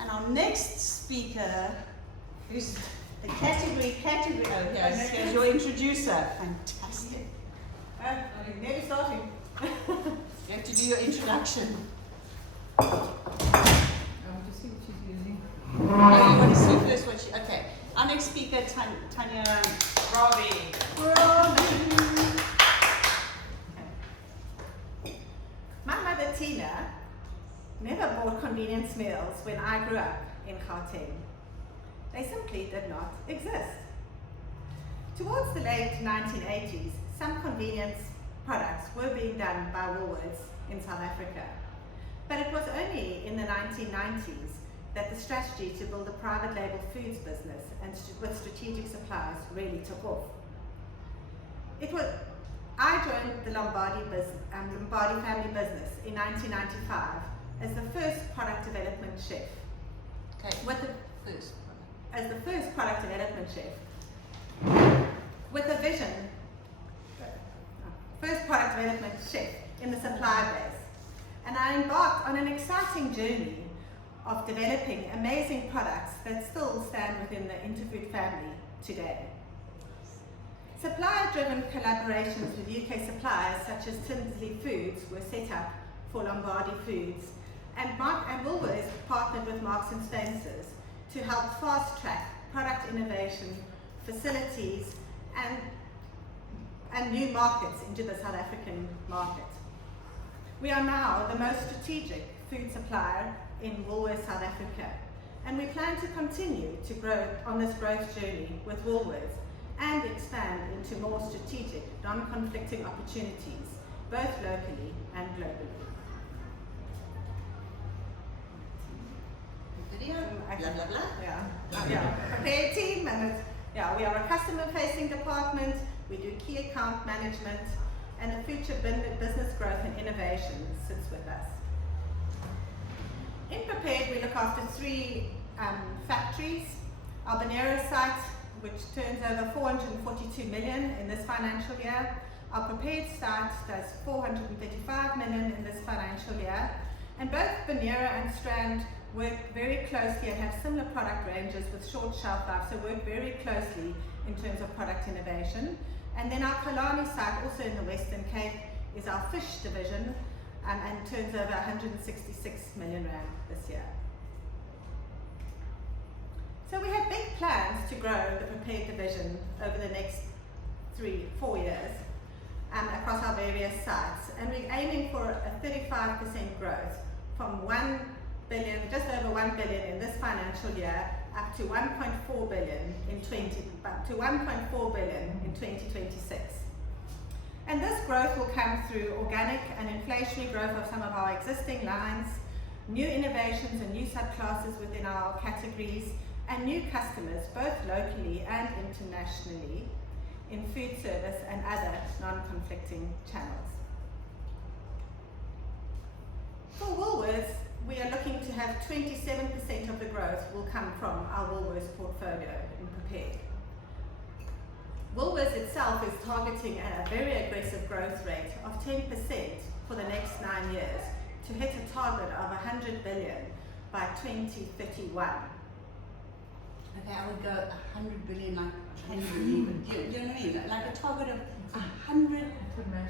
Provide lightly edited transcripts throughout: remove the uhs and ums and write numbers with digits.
And our next speaker, who's the category, oh yes, here's your introducer. Fantastic. Nearly starting. You have to do your introduction. Just see what she's using. Oh, you want to see first what she, okay. Our next speaker, Tanya. My mother Tina never bought convenience meals when I grew up in Gauteng. They simply did not exist. Towards the late 1980s, some convenience products were being done by Woolworths in South Africa. But it was only in the 1990s that the strategy to build a private label foods business and with strategic suppliers really took off. I joined the Lombardi family business in 1995 as the first product development chef. Okay, As the first product development chef, with a vision, first product development chef in the supply base. And I embarked on an exciting journey of developing amazing products that still stand within the Interfood family today. Supplier-driven collaborations with UK suppliers such as Tinsley Foods were set up for Lombardi Foods, and Woolworths partnered with Marks and Spencer's to help fast-track product innovation, facilities, and new markets into the South African market. We are now the most strategic food supplier in Woolworths South Africa, and we plan to continue to grow on this growth journey with Woolworths and expand into more strategic, non-conflicting opportunities, both locally and globally. Video, blah, blah, blah. Yeah. Prepare team, and we are a customer-facing department. We do key account management, and the future business growth and innovation sits with us. In Prepared, we look after 3 factories. Our Bonera site, which turns over 442 million in this financial year. Our Prepared site does 435 million in this financial year. And both Bonera and Strand work very closely and have similar product ranges with short shelf life, so work very closely in terms of product innovation. And then our Kalani site, also in the Western Cape, is our fish division and turns over 166 million rand this year. So we have big plans to grow the Prepared division over the next 3-4 years across our various sites, and we're aiming for a 35% growth from 1 billion, just over 1 billion in this financial year, up to 1.4 billion in 2026. And this growth will come through organic and inflationary growth of some of our existing lines, new innovations and new subclasses within our categories, and new customers, both locally and internationally, in food service and other non-conflicting channels. For Woolworths, we are looking to have 27% of the growth will come from our Woolworths portfolio in Prepared. Woolworths itself is targeting a very aggressive growth rate of 10% for the next 9 years to hit a target of 100 billion by 2031. Okay, I would go 100 billion, like, can you believe it? Do you know what I mean? Like a target of 100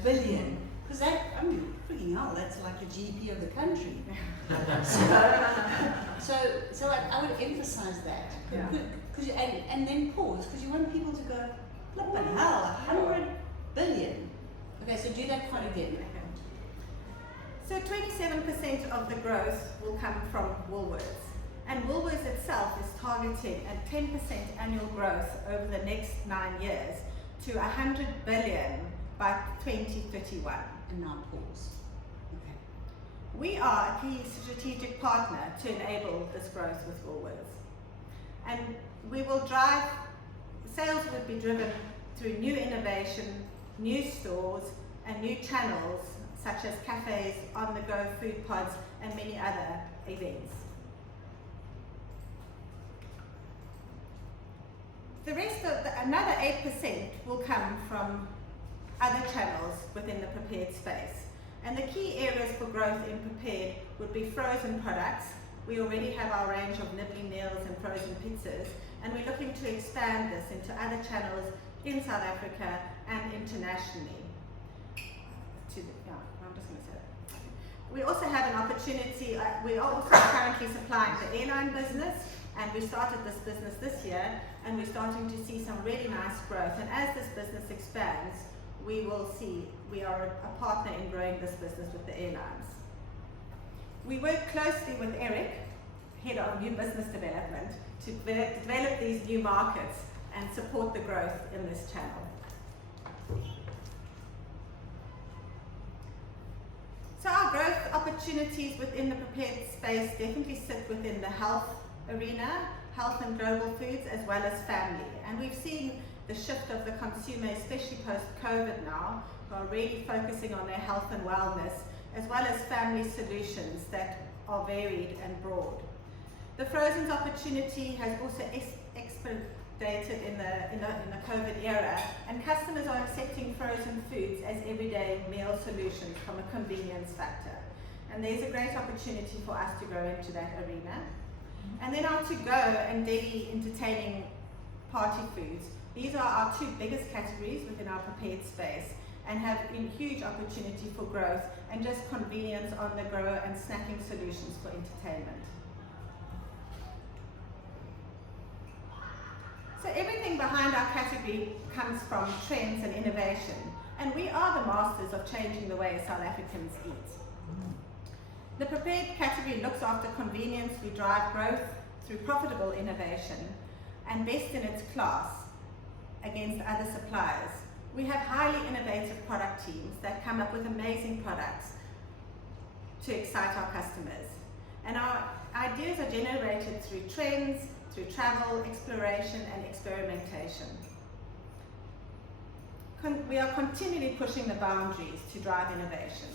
billion. Because that, I mean, freaking hell, that's like the GDP of the country. so I would emphasize that. Yeah. And then pause, because you want people to go, flippin' hell, 100 billion. Okay, so do that part again. So 27% of the growth will come from Woolworths. And Woolworths itself is targeting a 10% annual growth over the next 9 years to 100 billion by 2031. And now pause. Okay. We are a key strategic partner to enable this growth with Woolworths. And we will drive, sales would be driven through new innovation, new stores, and new channels such as cafes, on-the-go food pods, and many other events. The rest of another 8% will come from other channels within the Prepared space. And the key areas for growth in Prepared would be frozen products, We already have our range of nibbly meals and frozen pizzas, and we're looking to expand this into other channels in South Africa and internationally. I'm just going to say that. We also have an opportunity, we are also currently supplying the airline business, and we started this business this year, and we're starting to see some really nice growth. And as this business expands, we will see we are a partner in growing this business with the airlines. We work closely with Eric, head of new business development, to develop these new markets and support the growth in this channel. So our growth opportunities within the prepared space definitely sit within the health arena, health and global foods, as well as family. And we've seen the shift of the consumer, especially post-COVID now, who are really focusing on their health and wellness, as well as family solutions that are varied and broad. The frozen opportunity has also expedited in the COVID era, and customers are accepting frozen foods as everyday meal solutions from a convenience factor. And there's a great opportunity for us to grow into that arena. And then our to-go and daily entertaining party foods. These are our two biggest categories within our prepared space, and have a huge opportunity for growth and just convenience on the go and snacking solutions for entertainment. So everything behind our category comes from trends and innovation, and we are the masters of changing the way South Africans eat. The prepared category looks after convenience. We drive growth through profitable innovation and best in its class against other suppliers. We have highly innovative product teams that come up with amazing products to excite our customers. And our ideas are generated through trends, through travel, exploration, and experimentation. We are continually pushing the boundaries to drive innovation.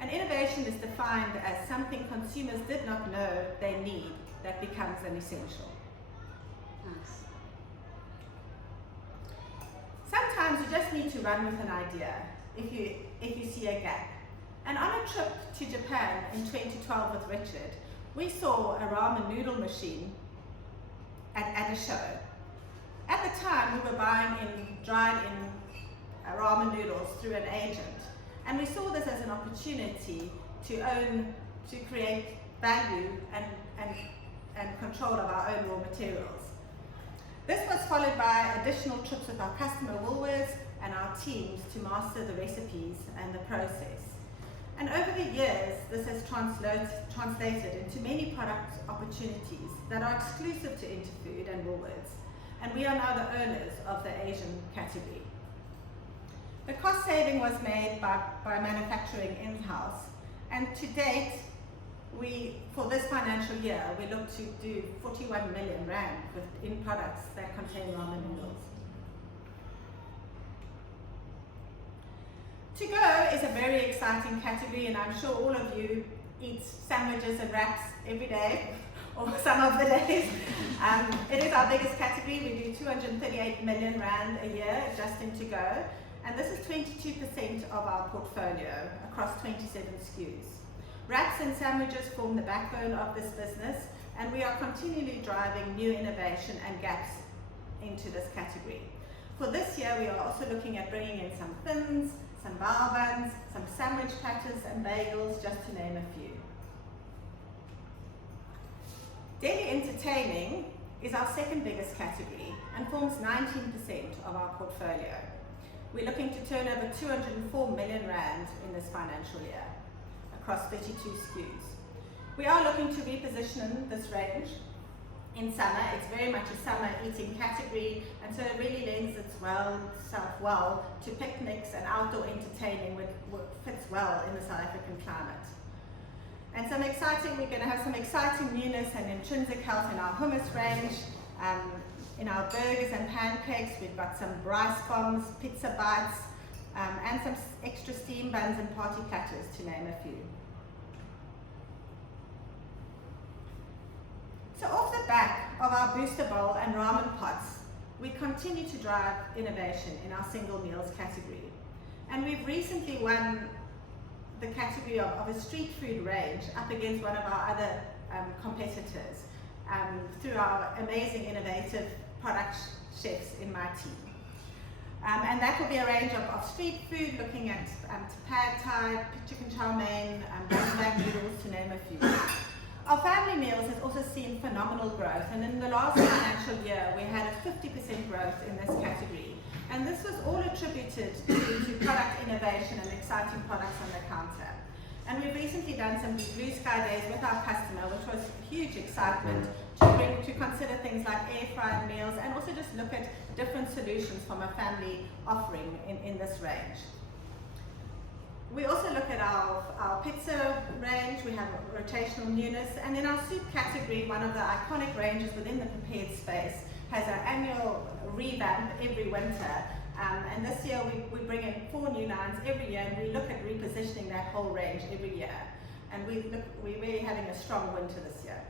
And innovation is defined as something consumers did not know they need that becomes an essential. Nice. Sometimes you just need to run with an idea if you see a gap. And on a trip to Japan in 2012 with Richard, we saw a ramen noodle machine at a show. At the time, we were buying dried ramen noodles through an agent, and we saw this as an opportunity to create value and control of our own raw materials. This was followed by additional trips with our customer Woolworths and our teams to master the recipes and the process. And over the years, this has translated into many product opportunities that are exclusive to Interfood and Woolworths, and we are now the owners of the Asian category. The cost saving was made by manufacturing in-house, and to date, for this financial year, we look to do 41 million rand in products that contain ramen noodles. To go is a very exciting category, and I'm sure all of you eat sandwiches and wraps every day, or some of the days. It is our biggest category. We do 238 million rand a year just in to go, and this is 22% of our portfolio across 27 SKUs. Wraps and sandwiches form the backbone of this business, and we are continually driving new innovation and gaps into this category. For this year, we are also looking at bringing in some thins, some bao buns, some sandwich platters and bagels, just to name a few. Daily entertaining is our second biggest category and forms 19% of our portfolio. We're looking to turn over 204 million rand in this financial year across 32 SKUs. We are looking to reposition this range in summer. It's very much a summer eating category, and so it really lends itself well to picnics and outdoor entertaining, which fits well in the South African climate. And we're going to have some exciting newness and intrinsic health in our hummus range. In our burgers and pancakes, we've got some rice bombs, pizza bites, and some extra steam buns and party platters, to name a few. So off the back of our booster bowl and ramen pots, we continue to drive innovation in our single meals category. And we've recently won the category of a street food range up against one of our other competitors through our amazing innovative product chefs in my team. And that will be a range of street food, looking at pad thai, chicken chow mein, bang noodles, to name a few. Our family meals has also seen phenomenal growth, and in the last financial year we had a 50% growth in this category. And this was all attributed to product innovation and exciting products on the counter. And we've recently done some blue sky days with our customer, which was huge excitement to consider things like air fried meals and also just look at different solutions from a family offering in this range. We also look at our pizza range. We have rotational newness, and in our soup category, one of the iconic ranges within the prepared space has an annual revamp every winter. And this year we bring in 4 new lines every year, and we look at repositioning that whole range every year. And we're really having a strong winter this year.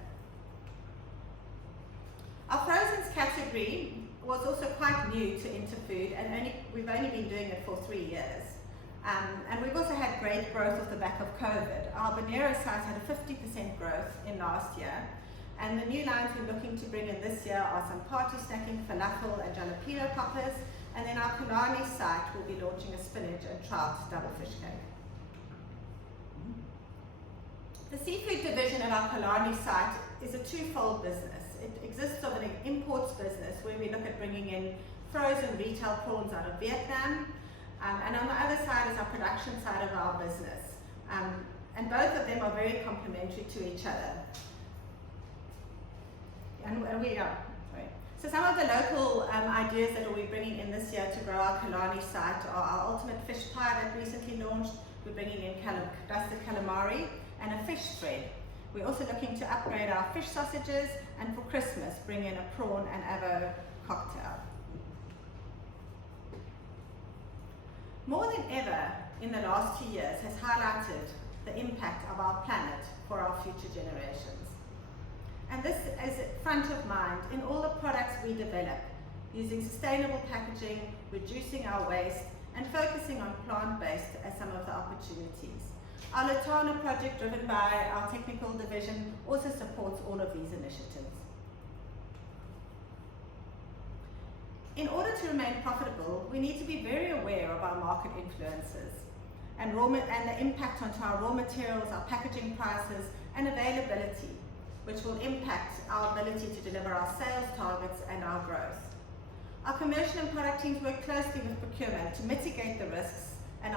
Our frozen's category was also quite new to Interfood, and we've only been doing it for 3 years. And we've also had great growth off the back of COVID. Our Bonera site had a 50% growth in last year. And the new lines we're looking to bring in this year are some party snacking falafel and jalapeno poppers. And then our Kulani site will be launching a spinach and trout double fish cake. The seafood division at our Kulani site is a twofold business. It exists of an imports business where we look at bringing in frozen retail prawns out of Vietnam. And on the other side is our production side of our business. And both of them are very complementary to each other. And we are. So some of the local ideas that we'll be bringing in this year to grow our Kalani site are our ultimate fish pie that recently launched. We're bringing in dusted calamari and a fish spread. We're also looking to upgrade our fish sausages, and for Christmas bring in a prawn and avo cocktail. More than ever in the last 2 years has highlighted the impact of our planet for our future generations. And this is front of mind in all the products we develop, using sustainable packaging, reducing our waste, and focusing on plant-based as some of the opportunities. Our Latana project, driven by our technical division, also supports all of these initiatives. In order to remain profitable, we need to be very aware of our market influences and the impact onto our raw materials, our packaging prices, and availability, which will impact our ability to deliver our sales targets and our growth. Our commercial and product teams work closely with procurement to mitigate the risks and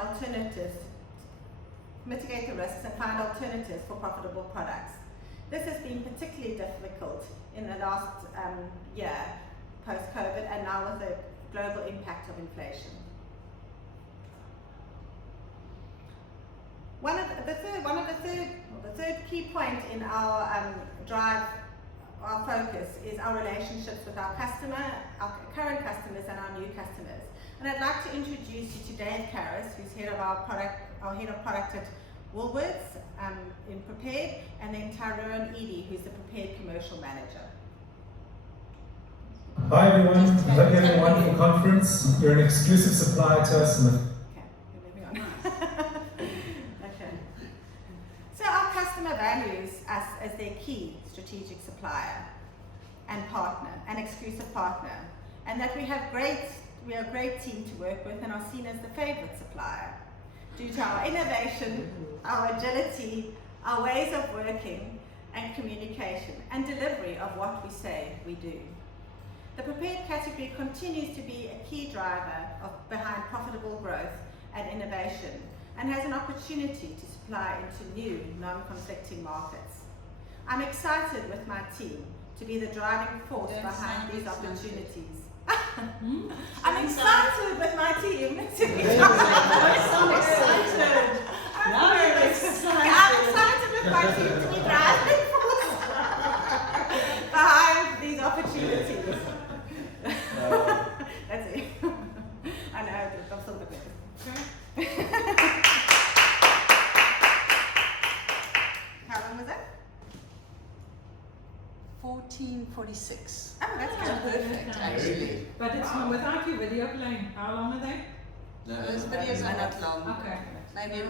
find alternatives for profitable products. This has been particularly difficult in the last year, post-COVID, and now with the global impact of inflation. The third key point in our drive, our focus, is our relationships with our current customers and our new customers. And I'd like to introduce you to Dave Karras, who's head of product at Woolworths in Prepared, and then Tyrone Edie, who's the Prepared Commercial Manager. Hi everyone, I hope you had a wonderful conference. You're an exclusive supplier to us. Okay, we're moving on. Okay. So our customer values us as their key strategic supplier and partner, an exclusive partner, and that we are a great team to work with and are seen as the favorite supplier due to our innovation, our agility, our ways of working and communication, and delivery of what we say we do. The prepared category continues to be a key driver behind profitable growth and innovation, and has an opportunity to supply into new, non-conflicting markets. I'm excited with my team to be the driving force behind these opportunities. I'm excited with my team to be I'm excited with my team to be driving force behind these opportunities. That's it. I know, I'm still a bit nervous. How long was that? 14:46. Oh, that's good. Perfect, actually. But it's without your video playing. How long are they? Those videos are not long. Okay. Maybe